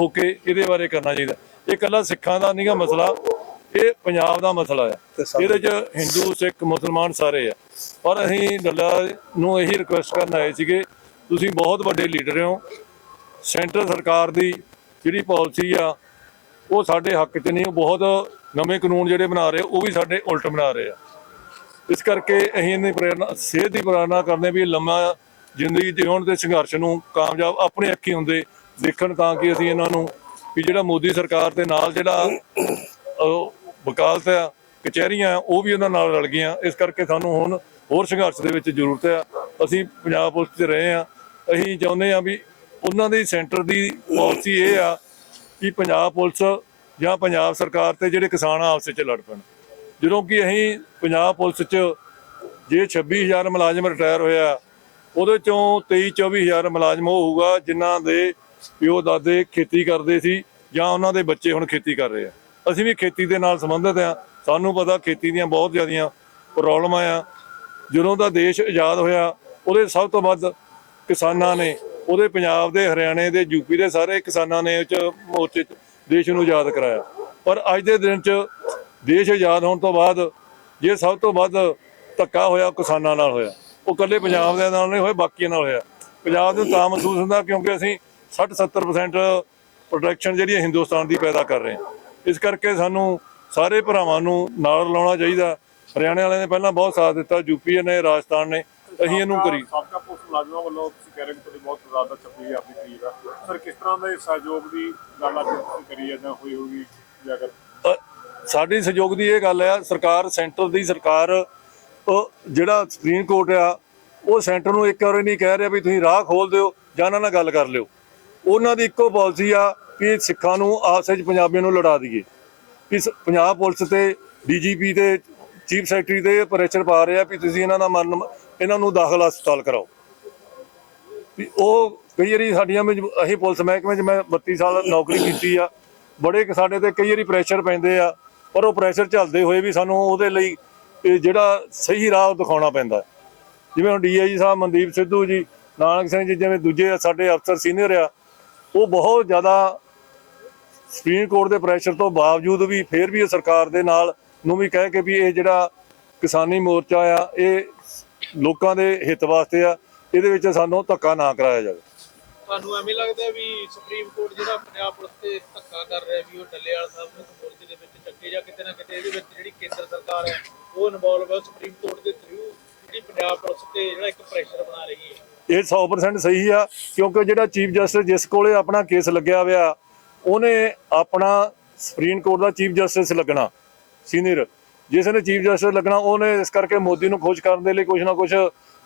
ਹੋ ਕੇ ਇਹਦੇ ਬਾਰੇ ਕਰਨਾ ਚਾਹੀਦਾ। ਇਹ ਇਕੱਲਾ ਸਿੱਖਾਂ ਦਾ ਨਹੀਂਗਾ ਮਸਲਾ ਇਹ ਪੰਜਾਬ ਦਾ ਮਸਲਾ ਆ। ਇਹਦੇ 'ਚ ਹਿੰਦੂ ਸਿੱਖ ਮੁਸਲਮਾਨ ਸਾਰੇ ਆ। ਪਰ ਅਸੀਂ ਡੱਲਾ ਨੂੰ ਇਹੀ ਰਿਕੁਐਸਟ ਕਰਨ ਆਏ ਸੀਗੇ ਤੁਸੀਂ ਬਹੁਤ ਵੱਡੇ ਲੀਡਰ ਹੋ। ਸੈਂਟਰ ਸਰਕਾਰ ਦੀ ਜਿਹੜੀ ਪਾਲਿਸੀ ਆ ਉਹ ਸਾਡੇ ਹੱਕ 'ਚ ਨਹੀਂ ਉਹ ਬਹੁਤ ਨਵੇਂ ਕਾਨੂੰਨ ਜਿਹੜੇ ਬਣਾ ਰਹੇ ਉਹ ਵੀ ਸਾਡੇ ਉਲਟ ਬਣਾ ਰਹੇ ਆ। ਇਸ ਕਰਕੇ ਅਸੀਂ ਇਹਨੇ ਪ੍ਰੇਰਨਾ ਸਿਹਤ ਦੀ ਪ੍ਰੇਰਨਾ ਕਰਦੇ ਵੀ ਲੰਮਾ ਜ਼ਿੰਦਗੀ ਜਿਉਣ ਦੇ ਸੰਘਰਸ਼ ਨੂੰ ਕਾਮਯਾਬ ਆਪਣੇ ਅੱਖੀ ਹੁੰਦੇ ਦੇਖਣ ਤਾਂ ਕਿ ਅਸੀਂ ਇਹਨਾਂ ਨੂੰ ਵੀ ਜਿਹੜਾ ਮੋਦੀ ਸਰਕਾਰ ਦੇ ਨਾਲ ਜਿਹੜਾ ਵਕਾਲਤ ਆ, ਕਚਹਿਰੀਆਂ ਉਹ ਵੀ ਉਹਨਾਂ ਨਾਲ ਰਲ ਗਈਆਂ। ਇਸ ਕਰਕੇ ਸਾਨੂੰ ਹੁਣ ਹੋਰ ਸੰਘਰਸ਼ ਦੇ ਵਿੱਚ ਜ਼ਰੂਰਤ ਆ। ਅਸੀਂ ਪੰਜਾਬ ਪੁਲਿਸ 'ਚ ਰਹੇ ਆ। ਅਸੀਂ ਚਾਹੁੰਦੇ ਆ ਵੀ ਉਹਨਾਂ ਦੀ ਸੈਂਟਰ ਦੀ ਪਾਲਿਸੀ ਇਹ ਆ ਕਿ ਪੰਜਾਬ ਪੁਲਿਸ ਜਾਂ ਪੰਜਾਬ ਸਰਕਾਰ ਤੇ ਜਿਹੜੇ ਕਿਸਾਨ ਆਪਸ ਵਿੱਚ ਲੜ ਪੈਣ। ਜਦੋਂ ਕਿ ਅਸੀਂ ਪੰਜਾਬ ਪੁਲਿਸ 'ਚ ਜੇ 26000 ਮੁਲਾਜ਼ਮ ਰਿਟਾਇਰ ਹੋਇਆ, ਉਹਦੇ ਚੋਂ 23 24000 ਮੁਲਾਜ਼ਮ ਉਹ ਹੋਊਗਾ, ਜਿਨ੍ਹਾਂ ਦੇ ਪਿਓ ਦਾਦੇ ਖੇਤੀ ਕਰਦੇ ਸੀ ਜਾਂ ਉਹਨਾਂ ਦੇ ਬੱਚੇ ਹੁਣ ਖੇਤੀ ਕਰ ਰਹੇ ਆ। ਅਸੀਂ ਵੀ ਖੇਤੀ ਦੇ ਨਾਲ ਸੰਬੰਧਿਤ ਆ। ਸਾਨੂੰ ਪਤਾ ਖੇਤੀ ਦੀਆਂ ਬਹੁਤ ਜ਼ਿਆਦੀਆਂ ਪ੍ਰੋਬਲਮਾਂ ਆ। ਜਦੋਂ ਦਾ ਦੇਸ਼ ਆਜ਼ਾਦ ਹੋਇਆ, ਉਹਦੇ ਸਭ ਤੋਂ ਵੱਧ ਕਿਸਾਨਾਂ ਨੇ, ਉਹਦੇ ਪੰਜਾਬ ਦੇ, ਹਰਿਆਣੇ ਦੇ ਯੂਪੀ ਦੇ ਸਾਰੇ ਕਿਸਾਨਾਂ ਨੇ 'ਚ ਮੋਰਚੇ 'ਚ ਦੇਸ਼ ਨੂੰ ਆਜ਼ਾਦ ਕਰਾਇਆ। ਪਰ ਅੱਜ ਦੇ ਦਿਨ 'ਚ ਦੇਸ਼ ਆਜ਼ਾਦ ਹੋਣ ਤੋਂ ਬਾਅਦ ਜੇ ਸਭ ਤੋਂ ਵੱਧ ਧੱਕਾ ਹੋਇਆ, ਉਹ ਕਿਸਾਨਾਂ ਨਾਲ ਹੋਇਆ। ਉਹ ਇਕੱਲੇ ਪੰਜਾਬ ਦੇ ਨਾਲ ਨਹੀਂ ਹੋਏ, ਬਾਕੀਆਂ ਨਾਲ ਹੋਇਆ। ਪੰਜਾਬ ਨੂੰ ਤਾਂ ਮਹਿਸੂਸ ਹੁੰਦਾ ਕਿਉਂਕਿ ਅਸੀਂ 60-70% ਪ੍ਰੋਟੈਕਸ਼ਨ ਜਿਹੜੀ ਹੈ ਹਿੰਦੁਸਤਾਨ ਦੀ ਪੈਦਾ ਕਰ ਰਹੇ ਹਾਂ ਇਸ ਕਰਕੇ ਸਾਨੂੰ ਸਾਰੇ ਭਰਾਵਾਂ ਨੂੰ ਨਾਲ ਲਾਉਣਾ ਚਾਹੀਦਾ। ਹਰਿਆਣੇ ਵਾਲਿਆਂ ਨੇ ਪਹਿਲਾਂ ਬਹੁਤ ਸਾਥ ਦਿੱਤਾ ਯੂਪੀ ਨੇ ਰਾਜਸਥਾਨ ਨੇ ਅਸੀਂ ਇਹਨੂੰ ਕਰੀ। ਸਾਬਕਾ ਪੁਲਿਸ ਮੁਲਾਜ਼ਮਾਂ ਵੱਲੋਂ ਤੁਸੀਂ ਕਹਿ ਰਹੇ ਕਿ ਤੁਹਾਡੀ ਬਹੁਤ ਜ਼ਿਆਦਾ 26000 ਦੀ ਕਰੀਬ ਆ ਸਰ ਕਿਸ ਤਰ੍ਹਾਂ ਦੇ ਸਹਿਯੋਗ ਦੀ ਗੱਲ ਅੱਜ ਤੁਸੀਂ ਕਰੀ ਹੈ ਜਾਂ ਹੋਈ ਹੋਊਗੀ? ਜਾਂ ਅਗਰ ਅ, ਸਾਡੀ ਸਹਿਯੋਗ ਦੀ ਇਹ ਗੱਲ ਆ ਸਰਕਾਰ ਸੈਂਟਰ ਦੀ ਸਰਕਾਰ ਉਹ ਜਿਹੜਾ ਸੁਪਰੀਮ ਕੋਰਟ ਆ ਉਹ ਸੈਂਟਰ ਨੂੰ ਇੱਕ ਵਾਰੀ ਨਹੀਂ ਕਹਿ ਰਿਹਾ ਵੀ ਤੁਸੀਂ ਰਾਹ ਖੋਲ ਦਿਓ ਜਾਂ ਉਹਨਾਂ ਨਾਲ ਗੱਲ ਕਰ ਲਿਓ। ਉਹਨਾਂ ਦੀ ਇੱਕੋ ਪਾਲਿਸੀ ਆ ਕਿ ਸਿੱਖਾਂ ਨੂੰ ਆਪਸ ਵਿੱਚ ਪੰਜਾਬੀਆਂ ਨੂੰ ਲੜਾ ਦਈਏ। ਕਿ ਸ- ਪੰਜਾਬ ਪੁਲਿਸ ਤੇ ਡੀਜੀਪੀ ਤੇ ਚੀਫ ਸੈਕਟਰੀ ਤੇ ਪ੍ਰੈਸ਼ਰ ਪਾ ਰਿਹਾ ਵੀ ਤੁਸੀਂ ਇਹਨਾਂ ਦਾ ਮਰਨ, ਇਹਨਾਂ ਨੂੰ ਦਾਖਲ ਹਸਪਤਾਲ ਕਰਾਓ। ਵੀ ਉਹ ਕਈ ਵਾਰੀ ਸਾਡੀਆਂ ਵਿੱਚ ਅਸੀਂ ਪੁਲਿਸ ਮਹਿਕਮੇ 'ਚ ਮੈਂ 32 ਸਾਲ ਨੌਕਰੀ ਕੀਤੀ ਆ, ਬੜੇ ਸਾਡੇ ਤੇ ਕਈ ਵਾਰੀ ਪ੍ਰੈਸ਼ਰ ਪੈਂਦੇ ਆ, ਪਰ ਉਹ ਪ੍ਰੈਸ਼ਰ ਝੱਲਦੇ ਹੋਏ ਵੀ ਸਾਨੂੰ ਉਹਦੇ ਲਈ ਜਿਹੜਾ ਸਹੀ ਰਾਹ ਦਿਖਾਉਣਾ ਪੈਂਦਾ। ਜਿਵੇਂ ਹੁਣ ਡੀਆਈਜੀ ਸਾਹਿਬ, ਮਨਦੀਪ ਸਿੱਧੂ ਜੀ, ਨਾਨਕ ਸਿੰਘ ਜੀ ਜਿਵੇਂ ਦੂਜੇ ਸਾਡੇ ਅਫਸਰ ਸੀਨੀਅਰ ਆ ਉਹ ਬਹੁਤ ਜ਼ਿਆਦਾ ਸੁਪਰੀਮ ਕੋਰਟ ਦੇ ਪ੍ਰੈਸ਼ਰ ਤੋਂ ਬਾਵਜੂਦ ਵੀ ਫਿਰ ਵੀ ਇਹ ਸਰਕਾਰ ਦੇ ਨਾਲ ਨੂੰ ਵੀ ਕਹਿ ਕੇ ਵੀ ਇਹ ਜਿਹੜਾ ਕਿਸਾਨੀ ਮੋਰਚਾ ਆ, ਇਹ ਲੋਕਾਂ ਦੇ ਹਿੱਤ ਵਾਸਤੇ ਆ, ਇਹਦੇ ਵਿੱਚ ਸਾਨੂੰ ਧੱਕਾ ਨਾ ਕਰਾਇਆ ਜਾਵੇ। ਤੁਹਾਨੂੰ ਐਵੇਂ ਲੱਗਦਾ ਵੀ ਸੁਪਰੀਮ ਕੋਰਟ ਜਿਹੜਾ ਪੰਜਾਬ ਪੁਲਿਸ ਤੇ ਧੱਕਾ ਕਰ ਰਿਹਾ ਵੀ ਉਹ ਡੱਲੇਵਾਲ ਸਾਹਿਬ ਨੂੰ ਮੋਰਚੇ ਦੇ ਵਿੱਚ ਚੱਕੇ ਜਾਂ ਕਿਤੇ ਨਾ ਕਿਤੇ ਇਹਦੇ ਵਿੱਚ ਜਿਹੜੀ ਕੇਂਦਰ ਸਰਕਾਰ ਹੈ, ਉਹ ਇਨਵੋਲਵ ਹੈ ਸੁਪਰੀਮ ਕੋਰਟ ਦੇ ਥਰੂ ਜਿਹੜੀ ਪੰਜਾਬ ਪੁਲਿਸ ਤੇ ਜਿਹੜਾ ਇੱਕ ਪ੍ਰੈਸ਼ਰ ਬਣਾ ਰਹੀ ਹੈ। ਇਹ 100% ਸਹੀ ਆ, ਕਿਉਂਕਿ ਜਿਹੜਾ ਚੀਫ ਜਸਟਿਸ ਜਿਸ ਕੋਲੇ ਆਪਣਾ ਕੇਸ ਲੱਗਿਆ ਹੋਇਆ, ਉਹਨੇ ਆਪਣਾ ਸੁਪਰੀਮ ਕੋਰਟ ਦਾ ਚੀਫ ਜਸਟਿਸ ਲੱਗਣਾ, ਸੀਨੀਅਰ। ਜਿਸ ਨੇ ਚੀਫ ਜਸਟਿਸ ਲੱਗਣਾ, ਉਹਨੇ ਇਸ ਕਰਕੇ ਮੋਦੀ ਨੂੰ ਖੁਸ਼ ਕਰਨ ਦੇ ਲਈ ਕੁਝ ਨਾ ਕੁਝ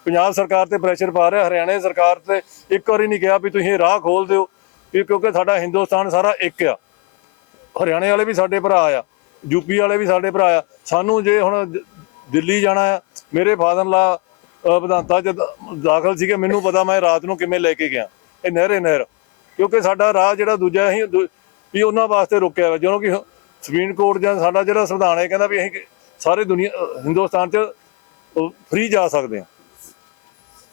ਪੰਜਾਬ ਸਰਕਾਰ ਤੇ ਪ੍ਰੈਸ਼ਰ ਪਾ ਰਿਹਾ, ਹਰਿਆਣਾ ਸਰਕਾਰ ਤੇ ਇੱਕ ਵਾਰੀ ਨਹੀਂ ਕਿਹਾ ਵੀ ਤੁਸੀਂ ਰਾਹ ਖੋਲ ਦਿਓ, ਵੀ ਕਿਉਂਕਿ ਸਾਡਾ ਹਿੰਦੁਸਤਾਨ ਸਾਰਾ ਇੱਕ ਆ। ਹਰਿਆਣੇ ਵਾਲੇ ਵੀ ਸਾਡੇ ਭਰਾ ਆ ਯੂਪੀ ਵਾਲੇ ਵੀ ਸਾਡੇ ਭਰਾ ਆ। ਸਾਨੂੰ ਜੇ ਹੁਣ ਦਿੱਲੀ ਜਾਣਾ ਆ, ਮੇਰੇ ਫਾਦਰ ਲਾ ਵਿਧਾਨਤਾ ਚ ਦਾਖਲ ਸੀਗੇ ਮੈਨੂੰ ਪਤਾ ਮੈਂ ਰਾਤ ਨੂੰ ਕਿਵੇਂ ਲੈ ਕੇ ਗਿਆ। ਇਹ ਨਹਿਰੇ ਨਹਿਰ ਕਿਉਂਕਿ ਸਾਡਾ ਰਾਹ ਜਿਹੜਾ ਦੂਜਾ ਅਸੀਂ ਵੀ ਉਹਨਾਂ ਵਾਸਤੇ ਰੁਕਿਆ ਹੋਇਆ ਜਦੋਂ ਕਿ ਸੁਪਰੀਮ ਕੋਰਟ ਜਾਂ ਸਾਡਾ ਜਿਹੜਾ ਸੰਵਿਧਾਨ ਹੈ ਕਹਿੰਦਾ ਵੀ ਅਸੀਂ ਸਾਰੇ ਦੁਨੀਆ ਹਿੰਦੁਸਤਾਨ ਚ ਫ੍ਰੀ ਜਾ ਸਕਦੇ ਹਾਂ।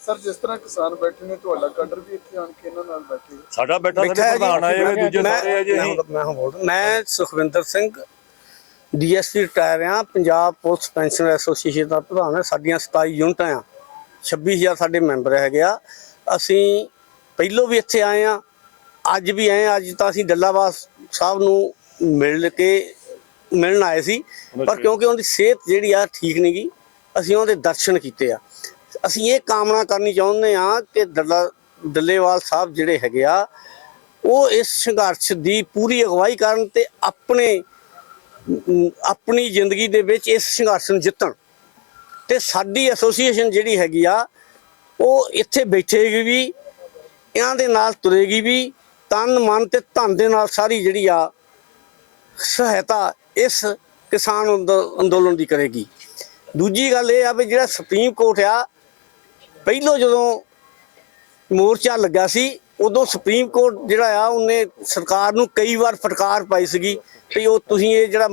ਸਰ ਜਿਸ ਤਰ੍ਹਾਂ ਕਿਸਾਨ ਬੈਠੇ ਨੇ ਤੁਹਾਡਾ ਕਡਰ ਵੀ ਇੱਥੇ ਆਣ ਕੇ ਇਹਨਾਂ ਨਾਲ ਬੈਠੇ ਸਾਡਾ ਬੈਠਾ ਸਾਡੇ ਪ੍ਰਧਾਨ ਆਏ ਹੋਏ ਦੂਜੇ ਮੈਂ- ਸਾਰੇ ਆ ਜੀ ਬੋਲ ਮੈਂ ਸੁਖਵਿੰਦਰ ਸਿੰਘ ਡੀਐਸਪੀ ਰਿਟਾਇਰ ਆ ਪੰਜਾਬ ਪੁਲਿਸ ਪੈਨਸ਼ਨ ਐਸੋਸੀਏਸ਼ਨ ਦਾ ਪ੍ਰਧਾਨ ਹੈ ਸਾਡੀਆਂ 27 ਯੂਨਿਟਾਂ ਆ। 26000 ਸਾਡੇ ਮੈਂਬਰ ਹੈਗੇ ਆ। ਅਸੀਂ ਪਹਿਲੋਂ ਵੀ ਇੱਥੇ ਆਏ ਆ ਅੱਜ ਵੀ ਆਏ ਆ ਅੱਜ ਤਾਂ ਅਸੀਂ ਡੱਲਾਵਾਸ ਸਾਹਿਬ ਨੂੰ ਮਿਲ ਕੇ ਮਿਲਣ ਆਏ ਸੀ। ਪਰ ਕਿਉਂਕਿ ਉਹਦੀ ਸਿਹਤ ਜਿਹੜੀ ਆ ਠੀਕ ਨਹੀਂ ਗਈ ਅਸੀਂ ਉਹਦੇ ਦਰਸ਼ਨ ਕੀਤੇ ਆ। ਅਸੀਂ ਇਹ ਕਾਮਨਾ ਕਰਨੀ ਚਾਹੁੰਦੇ ਆ ਕਿ ਡੱਲਾ ਡੱਲੇਵਾਲ ਸਾਹਿਬ ਜਿਹੜੇ ਹੈਗੇ ਆ ਉਹ ਇਸ ਸੰਘਰਸ਼ ਦੀ ਪੂਰੀ ਅਗਵਾਈ ਕਰਨ ਤੇ ਆਪਣੇ ਆਪਣੀ ਜ਼ਿੰਦਗੀ ਦੇ ਵਿੱਚ ਇਸ ਸੰਘਰਸ਼ ਨੂੰ ਜਿੱਤਣ। ਤੇ ਸਾਡੀ ਐਸੋਸੀਏਸ਼ਨ ਜਿਹੜੀ ਹੈਗੀ ਆ, ਉਹ ਇੱਥੇ ਬੈਠੇਗੀ ਵੀ ਇਹਨਾਂ ਦੇ ਨਾਲ ਤੁਰੇਗੀ ਵੀ, ਤਨ, ਮਨ ਤੇ ਧਨ ਦੇ ਨਾਲ ਸਾਰੀ ਜਿਹੜੀ ਆ ਸਹਾਇਤਾ ਇਸ ਕਿਸਾਨ ਅੰਦੋ- ਅੰਦੋਲਨ ਦੀ ਕਰੇਗੀ। ਦੂਜੀ ਗੱਲ ਇਹ ਆ ਵੀ ਜਿਹੜਾ ਸੁਪਰੀਮ ਕੋਰਟ ਆ, ਪਹਿਲੋਂ ਜਦੋਂ ਮੋਰਚਾ ਲੱਗਾ ਸੀ, ਉਦੋਂ ਸੁਪਰੀਮ ਕੋਰਟ ਜਿਹੜਾ ਆ, ਉਹਨੇ ਸਰਕਾਰ ਨੂੰ ਕਈ ਵਾਰ ਫਟਕਾਰ ਪਾਈ ਸੀਗੀ ਵੀ ਉਹ ਤੁਸੀਂ ਇਹ ਜਿਹੜਾ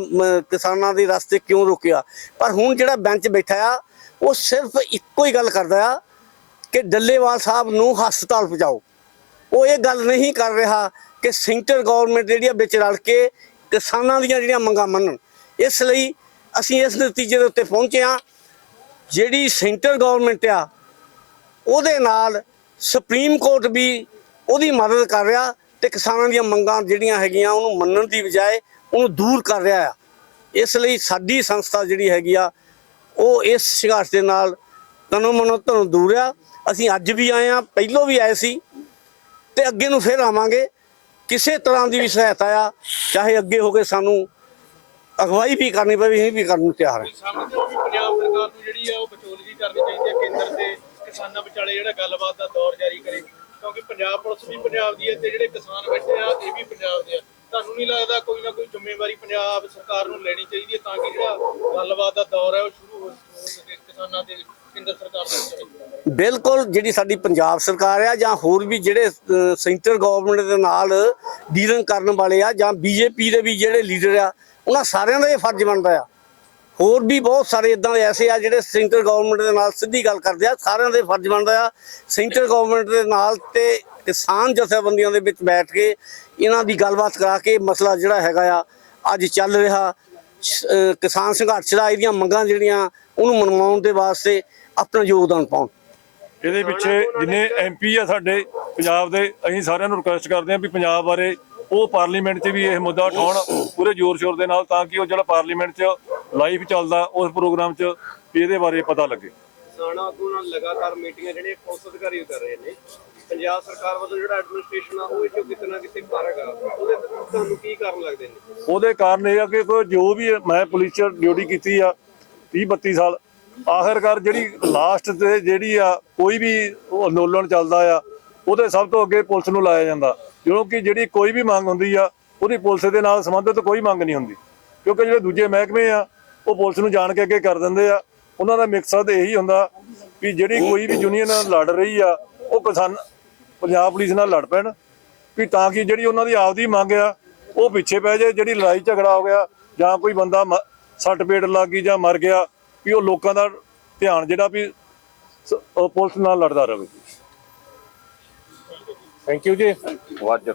ਕਿਸਾਨਾਂ ਦੇ ਰਸਤੇ ਕਿਉਂ ਰੋਕਿਆ। ਪਰ ਹੁਣ ਜਿਹੜਾ ਬੈਂਚ ਬੈਠਾ ਆ ਉਹ ਸਿਰਫ ਇੱਕੋ ਹੀ ਗੱਲ ਕਰਦਾ ਆ ਕਿ ਡੱਲੇਵਾਲ ਸਾਹਿਬ ਨੂੰ ਹਸਪਤਾਲ ਪਹੁੰਚਾਓ। ਉਹ ਇਹ ਗੱਲ ਨਹੀਂ ਕਰ ਰਿਹਾ ਕਿ ਸੈਂਟਰ ਗਵਰਨਮੈਂਟ ਜਿਹੜੀ ਆ ਵਿੱਚ ਰਲ ਕੇ ਕਿਸਾਨਾਂ ਦੀਆਂ ਜਿਹੜੀਆਂ ਮੰਗਾਂ ਮੰਨਣ। ਇਸ ਲਈ ਅਸੀਂ ਇਸ ਨਤੀਜੇ ਦੇ ਉੱਤੇ ਪਹੁੰਚੇ ਹਾਂ। ਜਿਹੜੀ ਸੈਂਟਰ ਗਵਰਨਮੈਂਟ ਆ, ਉਹਦੇ ਨਾਲ ਸੁਪਰੀਮ ਕੋਰਟ ਵੀ ਉਹਦੀ ਮਦਦ ਕਰ ਰਿਹਾ ਤੇ ਕਿਸਾਨਾਂ ਦੀਆਂ ਮੰਗਾਂ ਜਿਹੜੀਆਂ ਹੈਗੀਆਂ ਉਹਨੂੰ ਮੰਨਣ ਦੀ ਬਜਾਏ ਉਹਨੂੰ ਦੂਰ ਕਰ ਰਿਹਾ ਆ। ਇਸ ਲਈ ਸਾਡੀ ਸੰਸਥਾ ਜਿਹੜੀ ਹੈਗੀ ਆ ਉਹ ਇਸ ਸੰਘਰਸ਼ ਦੇ ਨਾਲ ਤਨੋਂ ਮਨੋਂ ਤੋਂ ਦੂਰ ਆ। ਅਸੀਂ ਅੱਜ ਵੀ ਆਏ ਆ ਪਹਿਲੋਂ ਵੀ ਆਏ ਸੀ ਤੇ ਅੱਗੇ ਨੂੰ ਫਿਰ ਆਵਾਂਗੇ। ਕਿਸੇ ਤਰ੍ਹਾਂ ਦੀ ਵੀ ਸਹਾਇਤਾ ਆ, ਚਾਹੇ ਅੱਗੇ ਹੋ ਕੇ ਸਾਨੂੰ ਅਗਵਾਈ ਵੀ ਕਰਨੀ ਪਵੇ, ਅਸੀਂ ਵੀ ਕਰਨ ਨੂੰ ਤਿਆਰ ਹਾਂ। ਸਮਝਦੇ ਹੋ ਵੀ ਪੰਜਾਬ ਸਰਕਾਰ ਨੂੰ ਜਿਹੜੀ ਆ, ਉਹ ਵਿਚੋਲਗੀ ਕਰਨੀ ਚਾਹੀਦੀ ਹੈ ਕੇਂਦਰ ਤੇ। ਕਿਸਾਨਾਂ ਵਿਚਾਲੇ ਜਿਹੜਾ ਗੱਲਬਾਤ ਦਾ ਦੌਰ ਜਾਰੀ ਕਰੇ। ਕਿਉਂਕਿ ਪੰਜਾਬ ਪੁਲਿਸ ਵੀ ਪੰਜਾਬ ਦੀ ਹੈ ਤੇ ਜਿਹੜੇ ਕਿਸਾਨ ਬੈਠੇ ਆ, ਇਹ ਵੀ ਪੰਜਾਬ ਦੇ ਆ। ਤੁਹਾਨੂੰ ਨਹੀਂ ਲੱਗਦਾ ਕੋਈ ਨਾ ਕੋਈ ਜ਼ਿੰਮੇਵਾਰੀ ਪੰਜਾਬ ਸਰਕਾਰ ਨੂੰ ਲੈਣੀ ਚਾਹੀਦੀ ਬਿਲਕੁਲ ਜਿਹੜੀ ਸਾਡੀ ਪੰਜਾਬ ਸਰਕਾਰ ਆ ਜਾਂ ਹੋਰ ਵੀ ਜਿਹੜੇ ਸੈਂਟਰ ਗਵਰਨਮੈਂਟ ਦੇ ਨਾਲ ਡੀਲਿੰਗ ਕਰਨ ਵਾਲੇ ਆ ਜਾਂ ਬੀਜੇਪੀ ਦੇ ਵੀ ਜਿਹੜੇ ਲੀਡਰ ਆ, ਉਹਨਾਂ ਸਾਰਿਆਂ ਦਾ ਇਹ ਫਰਜ਼ ਬਣਦਾ ਆ। ਹੋਰ ਵੀ ਬਹੁਤ ਸਾਰੇ ਇਦਾਂ ਦੇ ਐਸੇ ਆ ਜਿਹੜੇ ਸੈਂਟਰ ਗਵਰਨਮੈਂਟ ਦੇ ਨਾਲ ਸਿੱਧੀ ਗੱਲ ਕਰਦੇ ਆ, ਸਾਰਿਆਂ ਦੇ ਫਰਜ਼ ਬਣਦਾ ਆ। ਸੈਂਟਰ ਗਵਰਨਮੈਂਟ ਦੇ ਨਾਲ ਤੇ ਕਿਸਾਨ ਜਥੇਬੰਦੀਆਂ ਦੇ ਵਿੱਚ ਬੈਠ ਕੇ ਇਹਨਾਂ ਦੀ ਗੱਲਬਾਤ ਕਰਾ ਕੇ ਮਸਲਾ ਜਿਹੜਾ ਹੈਗਾ ਆ, ਅੱਜ ਚੱਲ ਰਿਹਾ। ਕਿਸਾਨ ਸੰਘਰਸ਼ ਦਾ ਇਹਦੀਆਂ ਮੰਗਾਂ ਜਿਹੜੀਆਂ, ਉਹਨੂੰ ਮਨਵਾਉਣ ਦੇ ਵਾਸਤੇ ਆਪਣਾ ਯੋਗਦਾਨ ਪਾਉਣ। ਇਹਦੇ ਪਿੱਛੇ ਜਿੰਨੇ ਐਮਪੀ ਆ ਸਾਡੇ ਪੰਜਾਬ ਦੇ ਅਸੀਂ ਸਾਰਿਆਂ ਨੂੰ ਰਿਕੁਐਸਟ ਕਰਦੇ ਹਾਂ ਵੀ ਪੰਜਾਬ ਬਾਰੇ ਉਹ ਪਾਰਲੀਮੈਂਟ 'ਚ ਵੀ ਇਹ ਮੁੱਦਾ ਉਠਾਉਣ ਪੂਰੇ ਜ਼ੋਰ-ਸ਼ੋਰ ਦੇ ਨਾਲ ਤਾਂ ਕਿ ਉਹ ਜਿਹੜਾ ਪਾਰਲੀਮੈਂਟ 'ਚ ਲਾਈਵ ਚੱਲਦਾ ਉਸ ਪ੍ਰੋਗਰਾਮ 'ਚ ਇਹਦੇ ਬਾਰੇ ਪਤਾ ਲੱਗੇ। ਕਿਸਾਨਾਂ ਆਗੂ ਨਾਲ ਲਗਾਤਾਰ ਮੀਟਿੰਗਾਂ ਜਿਹੜੇ ਪੁਲਿਸ ਅਧਿਕਾਰੀ ਕਰ ਰਹੇ ਨੇ ਪੰਜਾਬ ਸਰਕਾਰ ਵੱਲੋਂ ਜਿਹੜਾ ਐਡਮਿਨਿਸਟ੍ਰੇਸ਼ਨ ਆ ਉਹ ਇਹ 'ਚੋਂ ਕਿਤੇ ਨਾ ਕਿਤੇ ਫ਼ਰਕ ਆ। ਉਹਦੇ ਤੇ ਤੁਹਾਨੂੰ ਕੀ ਕਾਰਨ ਲੱਗਦੇ ਨੇ? ਉਹਦੇ ਕਾਰਨ ਇਹ ਆ ਕਿ ਜੋ ਵੀ ਮੈਂ ਪੁਲਿਸ 'ਚ ਡਿਊਟੀ ਕੀਤੀ ਆ 30 32 ਸਾਲ ਆਖਿਰਕਾਰ ਜਿਹੜੀ ਲਾਸਟ ਤੇ ਜਿਹੜੀ ਆ, ਕੋਈ ਵੀ ਅੰਦੋਲਨ ਚੱਲਦਾ ਆ, ਉਹਦੇ ਸਭ ਤੋਂ ਅੱਗੇ ਪੁਲਿਸ ਨੂੰ ਲਾਇਆ ਜਾਂਦਾ। ਕਿਉਂਕਿ ਜਿਹੜੀ ਕੋਈ ਵੀ ਮੰਗ ਹੁੰਦੀ ਆ, ਉਹਦੀ ਪੁਲਿਸ ਦੇ ਨਾਲ ਸੰਬੰਧਿਤ ਕੋਈ ਮੰਗ ਨਹੀਂ ਹੁੰਦੀ। ਕਿਉਂਕਿ ਜਿਹੜੇ ਦੂਜੇ ਮਹਿਕਮੇ ਆ, ਉਹ ਪੁਲਿਸ ਨੂੰ ਜਾਣ ਕੇ ਅੱਗੇ ਕਰ ਦਿੰਦੇ ਆ। ਉਹਨਾਂ ਦਾ ਮਕਸਦ ਇਹੀ ਹੁੰਦਾ ਵੀ ਜਿਹੜੀ ਕੋਈ ਵੀ ਯੂਨੀਅਨ ਲੜ ਰਹੀ ਆ, ਉਹ ਕਿਸਾਨ ਪੰਜਾਬ ਪੁਲਿਸ ਨਾਲ ਲੜ ਪੈਣ। ਵੀ ਤਾਂ ਕਿ ਜਿਹੜੀ ਉਹਨਾਂ ਦੀ ਆਪਦੀ ਮੰਗ ਆ, ਉਹ ਪਿੱਛੇ ਪੈ ਜਾਏ, ਜਿਹੜੀ ਲੜਾਈ ਝਗੜਾ ਹੋ ਗਿਆ, ਜਾਂ ਕੋਈ ਬੰਦਾ ਮ- ਸੱਟ ਪੇਟ ਲੱਗ ਗਈ ਜਾਂ ਮਰ ਗਿਆ ਵੀ ਉਹ ਲੋਕਾਂ ਦਾ ਧਿਆਨ ਜਿਹੜਾ ਵੀ ਸ- ਪੁਲਿਸ ਨਾਲ ਲੜਦਾ ਰਹੇ। ਥੈਂਕ ਯੂ ਜੀ। ਵਾਜਬ